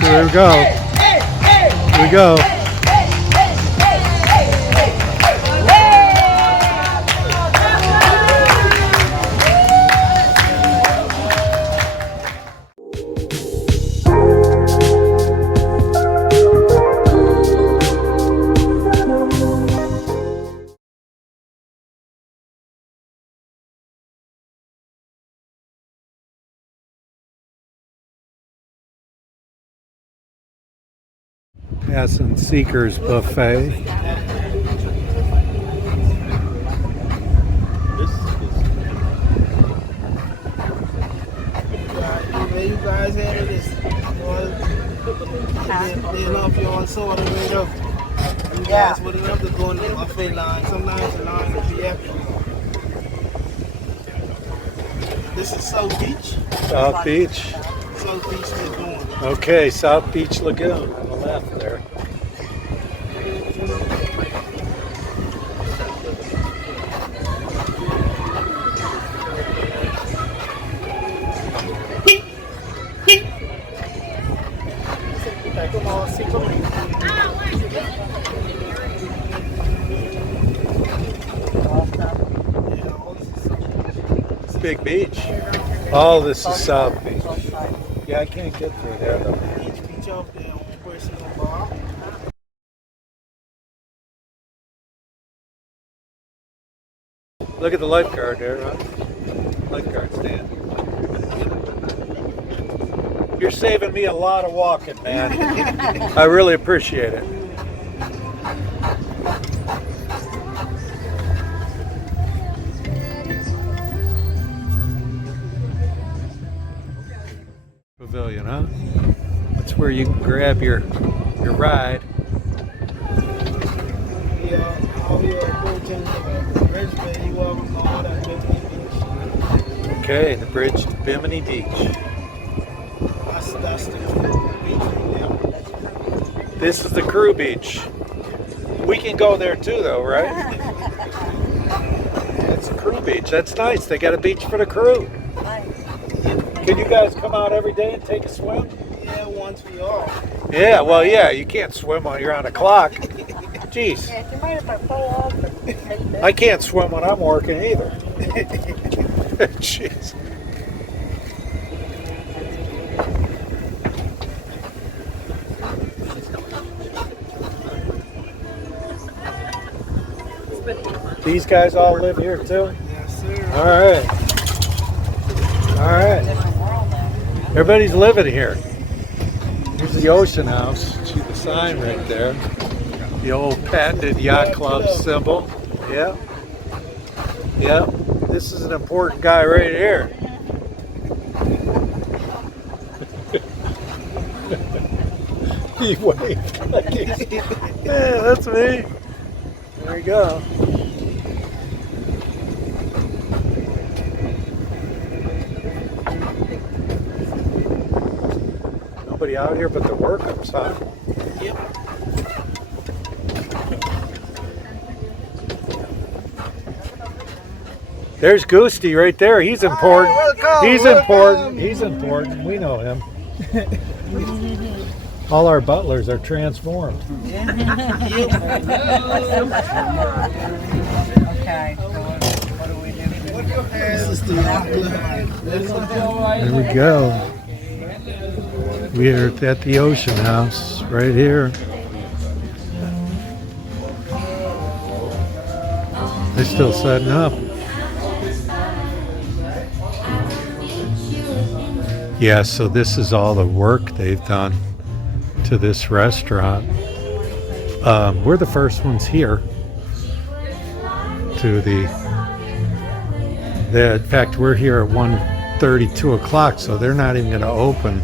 Here we go. Here we go. Passing Seeker's Buffet. You guys handle this. Then off you on sort of way up. You guys wouldn't have to go in the buffet line. Sometimes the line would be empty. This is South Beach. South Beach. South Beach Lagoon. Okay, South Beach Lagoon on the left there. Big beach. Oh, this is South Beach. Yeah, I can't get through there though. Beach off there on personal bar. Look at the lifeguard there, huh? Lifeguard stand. You're saving me a lot of walking, man. I really appreciate it. Pavilion, huh? That's where you can grab your ride. Yeah, all your approaching the bridge where you walk on all that Bimini Beach. Okay, the bridge to Bimini Beach. That's the beach right there. This is the crew beach. We can go there too though, right? That's the crew beach. That's nice. They got a beach for the crew. Can you guys come out every day and take a swim? Yeah, once we all. Yeah, well, yeah, you can't swim while you're on a clock. Jeez. Yeah, do you mind if I pull off and take this? I can't swim when I'm working either. Jeez. These guys all live here too? Yes, sir. All right. All right. Everybody's living here. Here's the Ocean House. See the sign right there. The old patented yacht club symbol. Yeah. Yeah. This is an important guy right here. He waved. Yeah, that's me. There we go. Nobody out here but the workers, huh? Yep. There's Goosty right there. He's important. welcome, He's welcome. important. He's important. We know him. All our butlers are transformed. Okay, so what do we do? This is the yacht club. There we go. We are at the Ocean House right here. They're still setting up. Yeah, so this is all the work they've done to this restaurant. We're the first ones here to in fact, we're here at 1:30, 2 o'clock, so they're not even going to open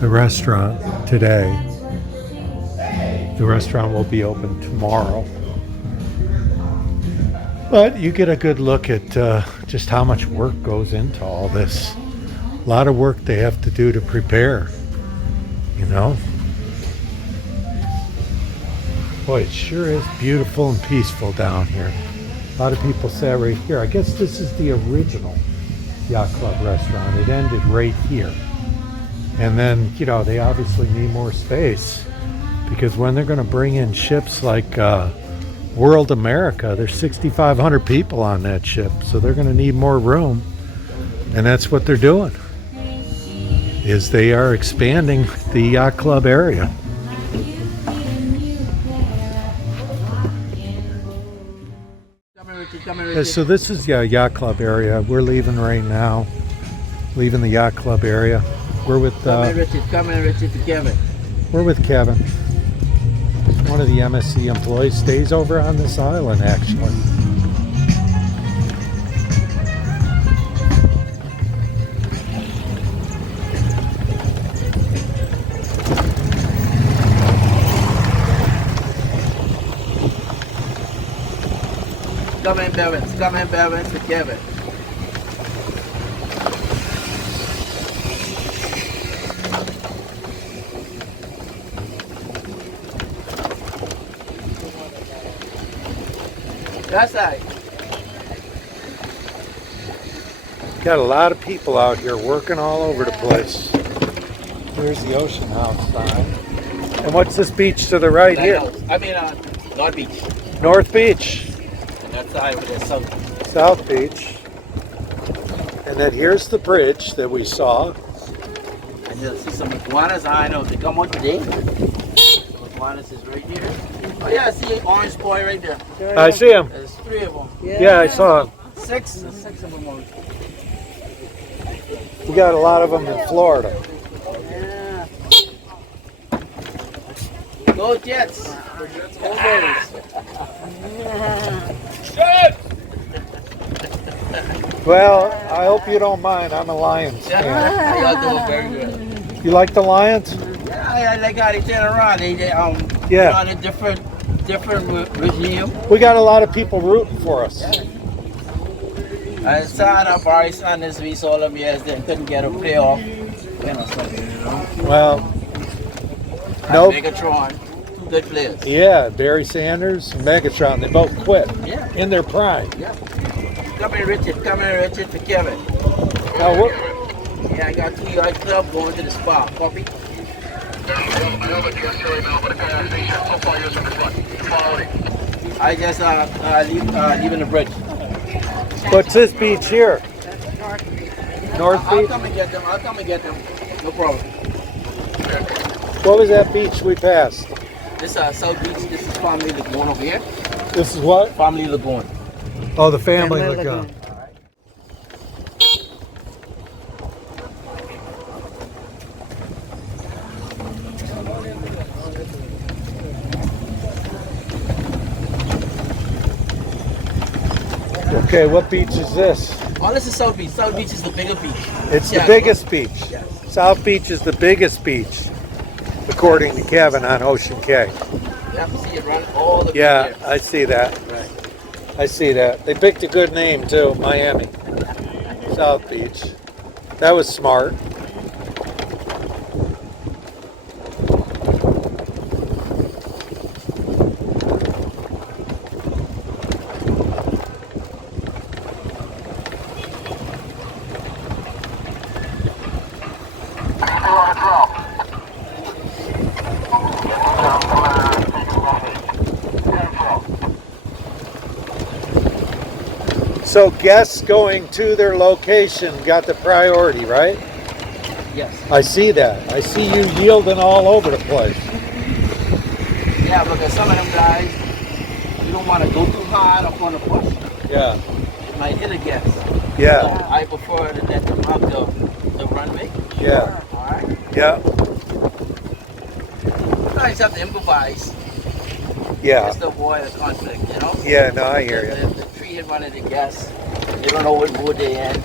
the restaurant today. The restaurant will be open tomorrow. But you get a good look at just how much work goes into all this. A lot of work they have to do to prepare, you know. Boy, it sure is beautiful and peaceful down here. A lot of people sat right here. I guess this is the original Yacht Club restaurant. It ended right here. And then, you know, they obviously need more space because when they're going to bring in ships like World America, there's 6,500 people on that ship, so they're going to need more room. And that's what they're doing, is they are expanding the yacht club area. Yeah, so this is yacht club area. We're leaving right now, leaving the yacht club area. We're with Kevin. We're with Kevin. One of the MSC employees stays over on this island, actually. Come in, Bevins to Kevin. That's right. Got a lot of people out here working all over the place. There's the Ocean House sign. And what's this beach to the right here? I mean, North Beach. North Beach. And that side with the south. South Beach. And then here's the bridge that we saw. And you'll see some iguanas. I know if they come out today. Iguanas is right here. Oh yeah, I see an orange boy right there. I see him. There's 3 of them. Yeah, I saw him. 6 of them. On. We got a lot of them in Florida. Yeah. Go Jets. Go Raiders. Well, I hope you don't mind. I'm a Lions fan. Y'all doing very good. You like the Lions? Yeah, I like how they turn around. They Yeah. on a different regime. We got a lot of people rooting for us. I saw that Barry Sanders, we saw them years then couldn't get a playoff win or something, you know. Well, And nope. Megatron, 2 good players. Yeah, Barry Sanders and Megatron, they both quit Yeah. in their prime. Yeah. Come here, Richard for Kevin. Now, what? Yeah, I got 2 yacht club going to the spa. Copy? I just leaving the bridge. What's this beach here? North I'll Beach? come and get them. No problem. What was that beach we passed? This South Beach, this is Family Lagoon over here. This is what? Family Lagoon. Oh, the family lagoon. Okay, what beach is this? Oh, this is South Beach. South Beach is the bigger beach. It's the Yeah. biggest beach. Yes. South Beach is the biggest beach, according to Kevin on Ocean K. You have to see it run all the way Yeah, here. I see that. Right. I see that. They picked a good name too, Miami. South Beach. That was smart. So guests going to their location got the priority, right? Yes. I see that. I see you yielding all over the place. Yeah, because some of them guys, you don't want to go too hard up on the bus. Yeah. It might hit a guest. Yeah. So I prefer to let them have the runway. Yeah. All right. Yeah. I just have to improvise. Yeah. Just to avoid a conflict, you know? Yeah, no, I hear you. The tree hit one of the guests. They don't know what mood they're in.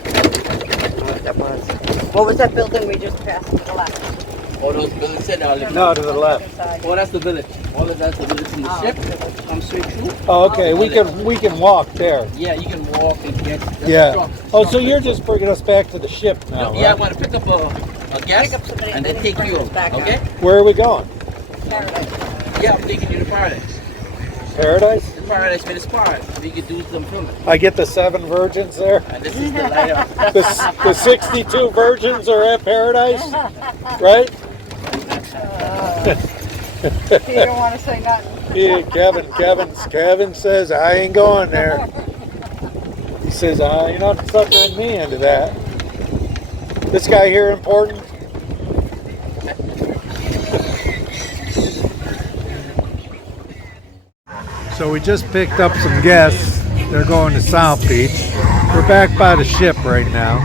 What was that building we just passed to the left? All those buildings said all the No, to the left. Oh, that's the village. All of that's the village in the ship. Come straight through. Oh, okay. We can walk there. Yeah, you can walk and get. Yeah. Oh, so you're just bringing us back to the ship now, Yeah, I right? want to pick up a guest Pick up somebody and then and take bring you. us back Okay? out. Where are we going? Paradise. Yeah, I'm taking you to paradise. Paradise? The paradise with the spas. We could do some filming. I get the 7 virgins there. And this is the lighthouse. The 62 virgins are at Paradise, right? You don't want to say nothing. Yeah, Kevin says I ain't going there. He says you're not suckering me into that. This guy here important? So we just picked up some guests. They're going to South Beach. We're back by the ship right now.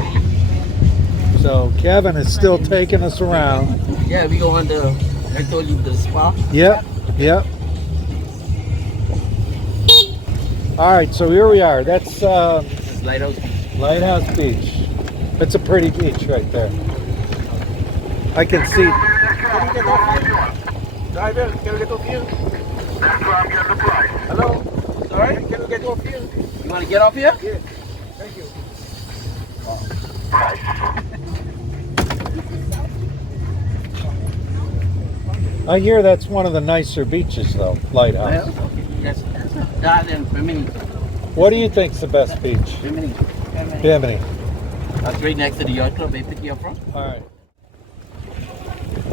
So Kevin is still taking us around. Yeah, we go on the, I told you, the spa. Yep. All right, so here we are. That's This is Lighthouse Beach. Lighthouse Beach. It's a pretty beach right there. I can see. Driver, can we get off here? Hello? Sorry, can we get off here? You want to get off here? Yeah, thank you. I hear that's one of the nicer beaches, though, Lighthouse. Well, yes, that and Bimini. What do you think's the best beach? Bimini. Bimini. That's right next to the yacht club. They pick you up from. All right.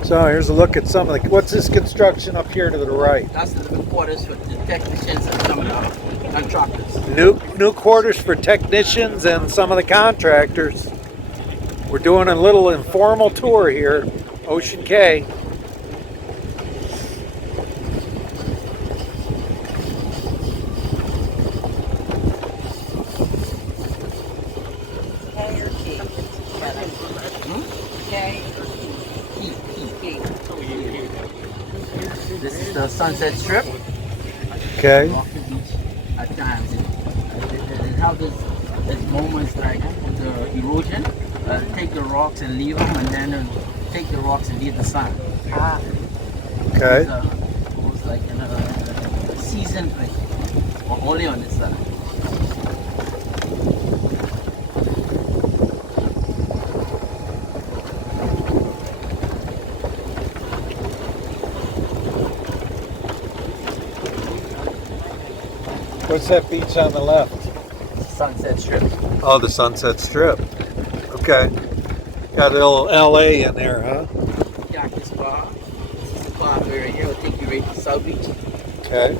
So here's a look at some of the. What's this construction up here to the right? That's the living quarters for the technicians and some of the contractors. New quarters for technicians and some of the contractors. We're doing a little informal tour here, Ocean Cay. This is the Sunset Strip. Okay. Off the beach at times. It have this moments like the erosion. Take the rocks and leave them, and then take the rocks and leave the sun. Okay. It's almost like a season thing, or only on this side. What's that beach on the left? Sunset Strip. Oh, the Sunset Strip. Okay. Got a little LA in there, huh? Yacht Spa. This is the spa right here. Will take you right to South Beach. Okay.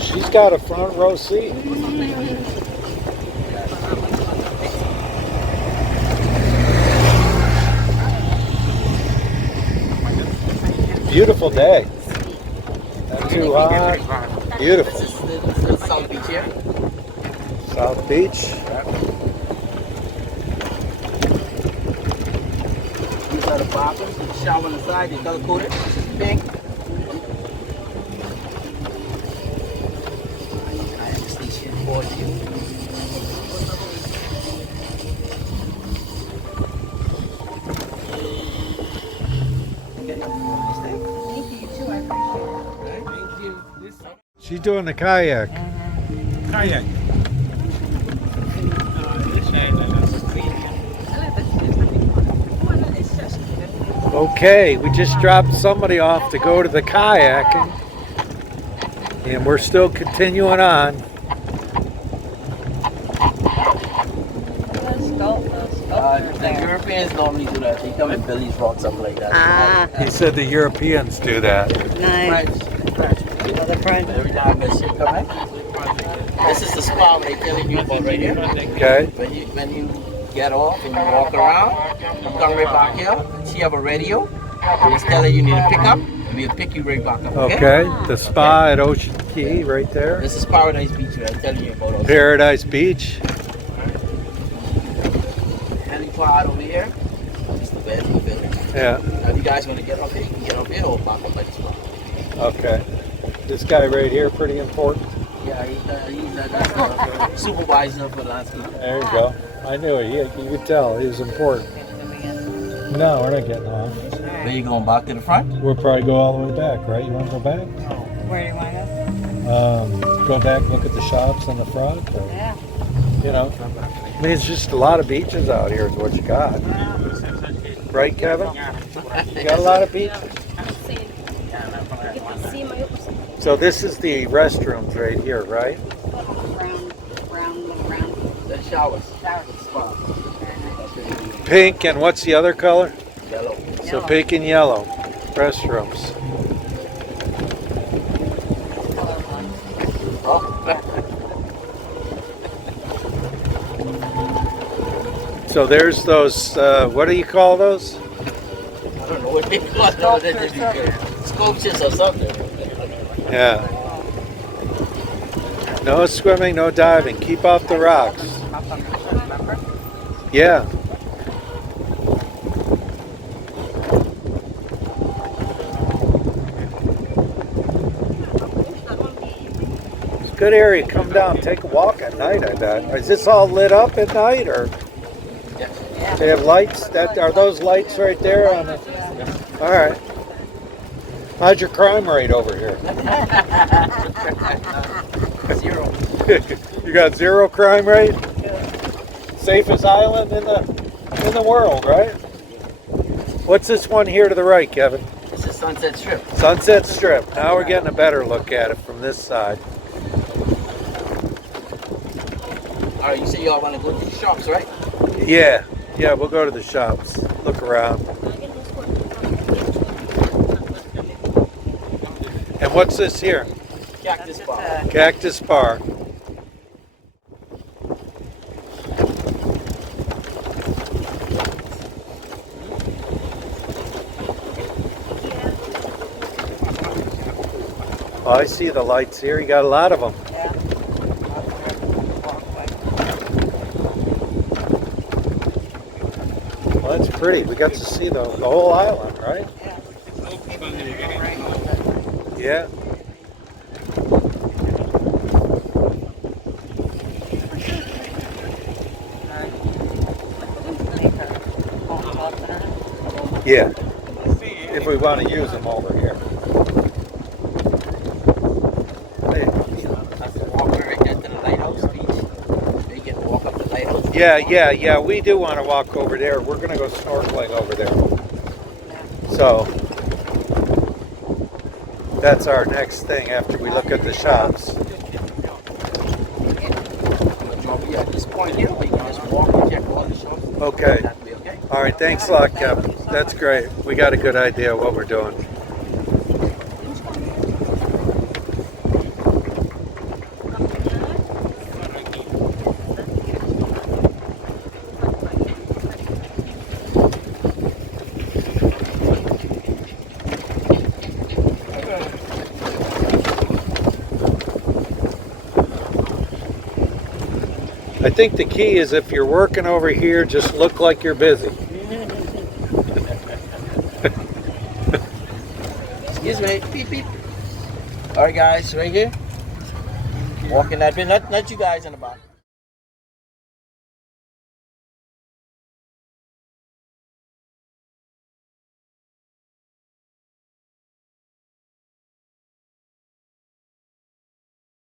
She's got a front row seat. Beautiful day. Not too hot. Beautiful. This is the South Beach here. South Beach. These are the bathrooms. The shower on the side. They color coded. This is pink. I have a station for you. She's doing the kayak. Kayak. Okay, we just dropped somebody off to go to the kayaking. And we're still continuing on. The Europeans normally do that. They come and build these rocks up like that. He said the Europeans do that. Nice. French. Another friend. Every time this ship come in. This is the spot where they're telling you about right here. Okay. When you get off and you walk around, you come right back here. She have a radio. It's telling you need to pick up, and we'll pick you right back up. Okay. The spa at Ocean Cay right there. This is Paradise Beach. I'm telling you about. Paradise Beach. Helipad over here. Just the bed in the village. Yeah. Now, if you guys want to get up here, you can get up here or back up by the spot. Okay. This guy right here, pretty important. Yeah, he's the supervisor for landscape. There you go. I knew it. You could tell he was important. No, we're not getting off. Where you going, back to the front? We'll probably go all the way back, right? You want to go back? Where do you want to go? Go back, look at the shops in the front. Or? Yeah. You know, I mean, it's just a lot of beaches out here is what you got. Right, Kevin? You got a lot of beaches? So this is the restrooms right here, right? The showers. Pink and what's the other color? Yellow. So pink and yellow restrooms. So there's those, what do you call those? I don't know what they call it. Sculptures or something. Yeah. No swimming, no diving. Keep off the rocks. Yeah. It's a good area. Come down, take a walk at night, I bet. Is this all lit up at night, or they have lights? That are those lights right there on the... All right. How's your crime rate over here? 0. You got 0 crime rate? Safest island in the world, right? What's this one here to the right, Kevin? This is Sunset Strip. Sunset Strip. Now we're getting a better look at it from this side. All right, you say y'all want to go to the shops, right? Yeah, we'll go to the shops. Look around. And what's this here? Cactus Bar. Cactus Bar. Oh, I see the lights here. You got a lot of them. Yeah. Well, that's pretty. We got to see the whole island, right? Yeah. Yeah. If we want to use them over here. Yeah, we do want to walk over there. We're going to go snorkeling over there. So, that's our next thing after we look at the shops. At this point here, we can just walk and check all the shops. Okay. All right, thanks a lot, Kevin. That's great. We got a good idea of what we're doing. I think the key is if you're working over here, just look like you're busy. Excuse me, beep beep. All right, guys, right here. Walking that bit, not you guys in the back.